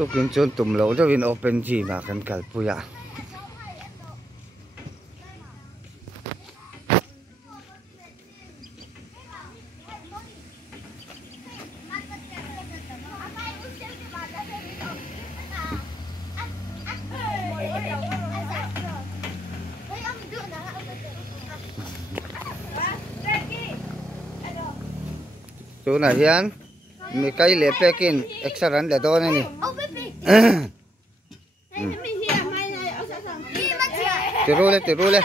tukin chun tumlo dawin open gym a kan kalpuya chỗ này hiền mi cây lệ pekin extra rắn để tôi này nè tiru le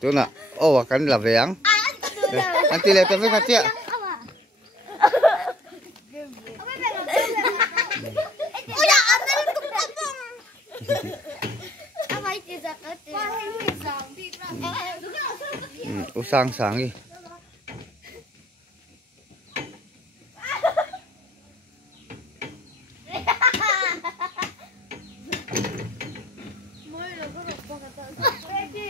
chỗ nào ô cắn là véng anh tì lệ tôi với khách chị sáng sáng đi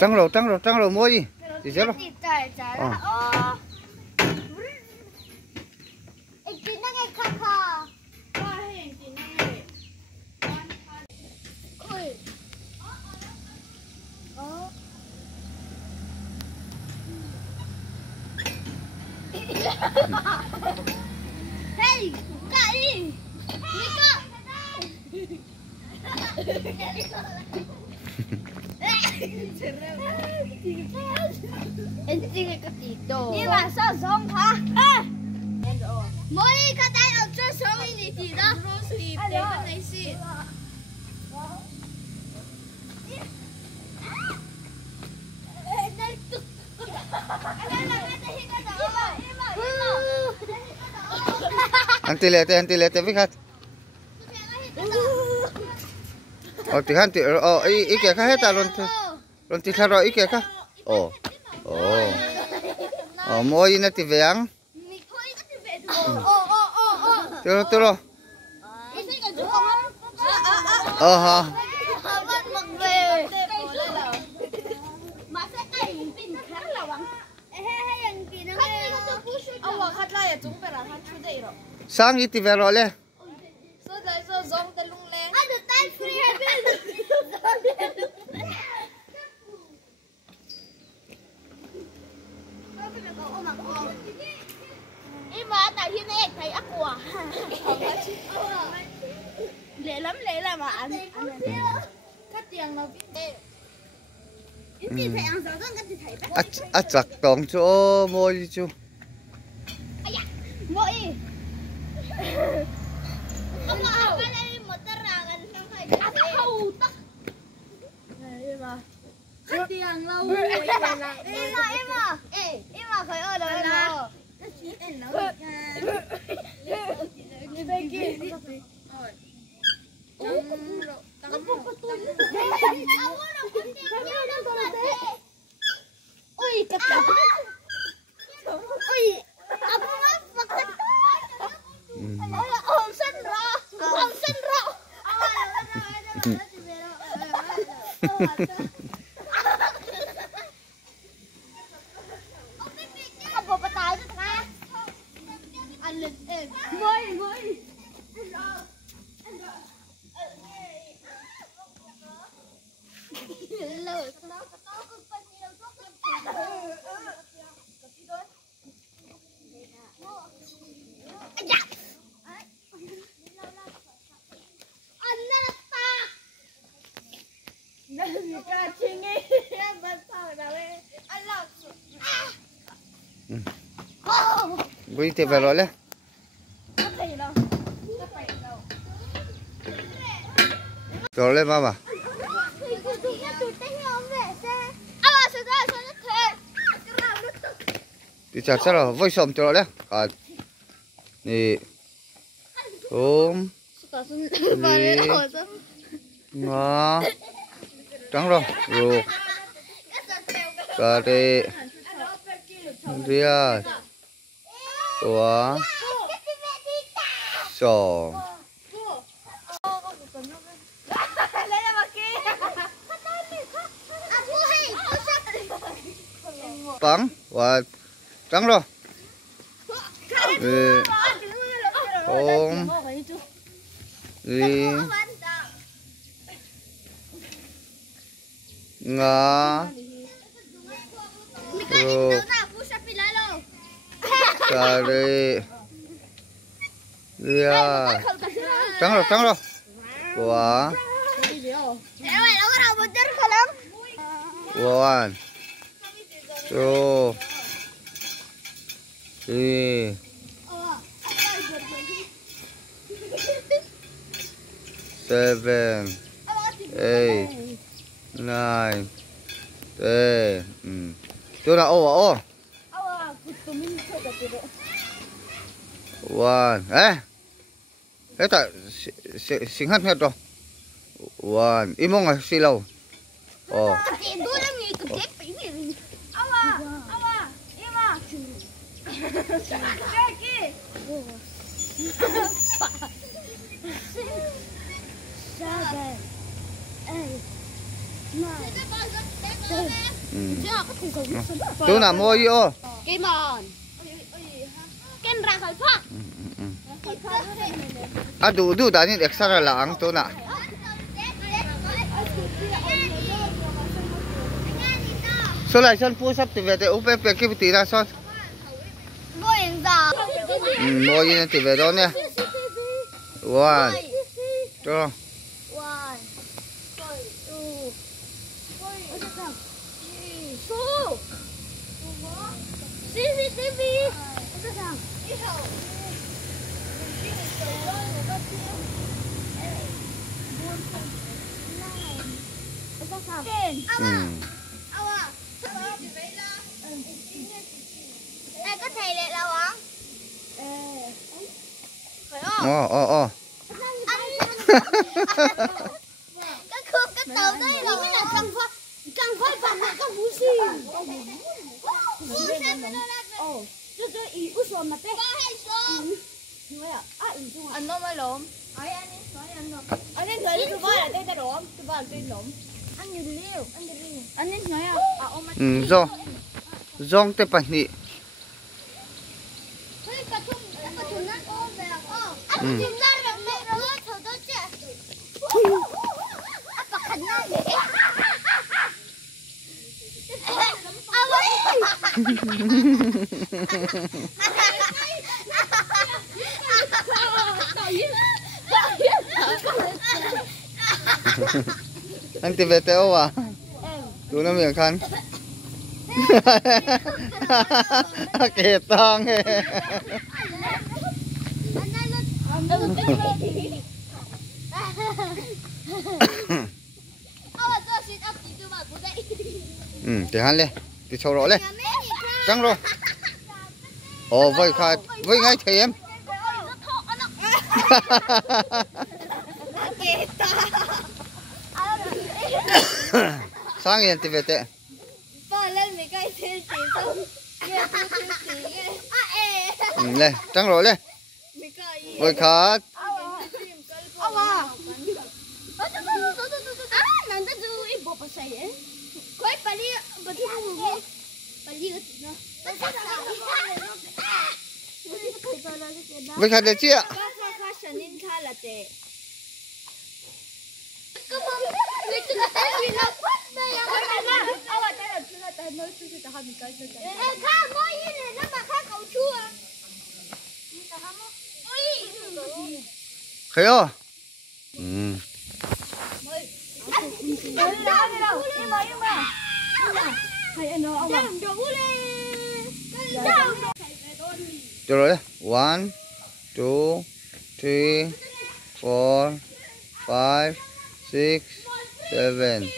trăng rồi mua gì thì chết rồi Hey, Kak ni. Ni Kak. Encing cái tidur. Ni lah sosong ha. Moi kata ở chỗ sosong ini tidak. Rosi, dia kan isi. Anti lete với khách thì hắn thì ý kia khác hết ta luôn thì khác rồi ý kia khác môi nó thì vàng tiêu rồi ha sang ít thì về rồi lên em mà tại hiện nay thấy ác quả lệ lắm mà ăn cắt tiền nó biết thấy ăn sao cắt thấy chặt tòng chỗ môi chú môi không mà cái này một tờ ra gần không phải hầu tắc cắt tiền lâu em mà khởi ơi rồi nào ôi cắt ôi ông sinh rõ không có bắt tay được ra anh lên ngồi lời nó vui thì về rồi lên rồi lên mama thì chả sao rồi vui sớm cho lên nè ôm đi ngó trắng rồi ruột cà rê ria ủa sò bắn và trắng rồi. Tôm ri ngà rồi cà ri ria trắng rồi quả one two three 7 8 9 10 chỗ nào ô one ê thế tại xin hết rồi one im mong à xì lâu chỗ nào mua gì ô cái mòn cái ra khỏi phát à đủ đã nên extra là ăn chỗ nào số lại son phu sắp từ về để úp về cái tí ra son mua gì thì về đó nè one cho có thầy lại đâu hả? Cái khương cái tàu đấy là cần phải bằng cái vũ xì. Cái ý của sồn mà té. Anh nó mới lộn. Anh ấy người thứ ba là tên ta lộn, thứ ba là tên lộn. Anh nhìn liêu, anh nhìn nói à? Rong tê bạch nị. Anh tìm về teo à? Tụi nó miệng khăn. Kể tong. Thì hắn lên, thì sâu rõ lên. Trắng rồi. Ồ, vậy khai, vậy ngay thầy em. Sáng yên thì về tệ. Lên, trắng rồi lên. Vậy khai. Vậy khai để chi ạ? Khởi ơ. Được rồi đấy. 1 2 3 4 5 6 7 8 9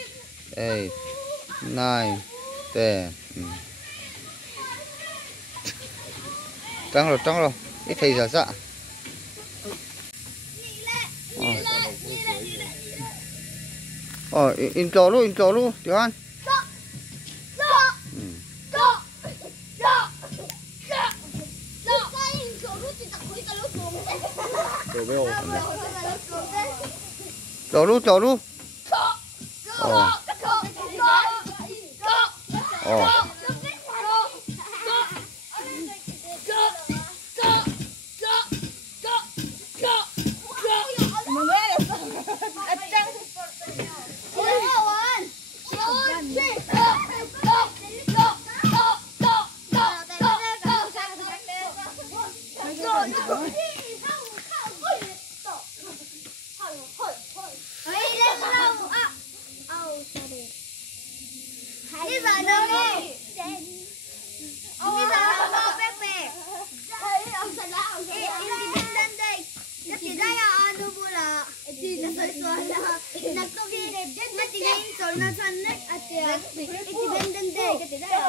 10. Trắng rồi. Ít thầy giả dạ. In trò luôn, Tiểu An. Trò luôn. bạn đâu đi. Ông đi ra bao bếp mẹ. Independente. Kasi daya ano mula. Nasusuala. Nagtugi. Natingin so nasanek at independente. Kasi daya.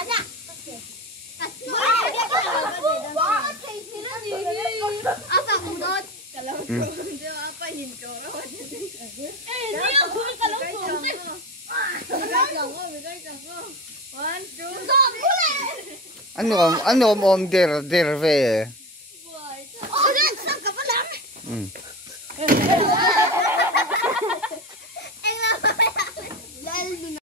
Ada. Apa udot? Apa hinto? Ano om der ve. Oh, saan ka pa lang?